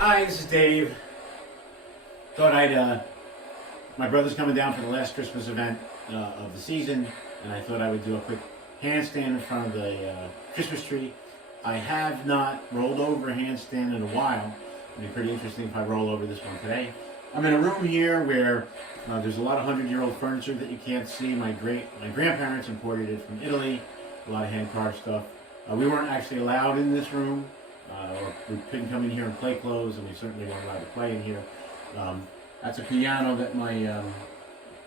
Hi, this is Dave. Thought my brother's coming down for the last Christmas event of the season, and I thought I would do a quick handstand in front of the Christmas tree. I have not rolled over a handstand in a while. It'd be pretty interesting if I roll over this one today. I'm in a room here where there's a lot of 100-year-old furniture that you can't see. My grandparents imported it from Italy, a lot of hand-carved stuff. We weren't actually allowed in this room. Or we couldn't come in here and play clothes, and we certainly weren't allowed to play in here. That's a piano that my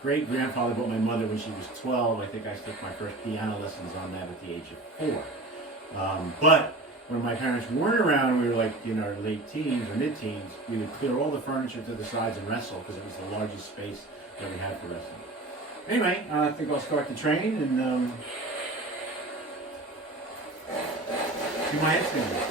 great-grandfather bought my mother when she was 12. I think I took my first piano lessons on that at the age of 4. But when my parents weren't around, we were like in our late teens or mid-teens, we would clear all the furniture to the sides and wrestle because it was the largest space that we had for wrestling. Anyway, I think I'll start the train and do my headstand.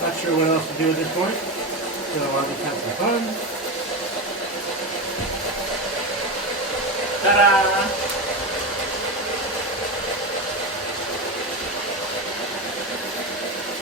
Not sure what else to do at this point, so I'll just have some fun. Ta-da!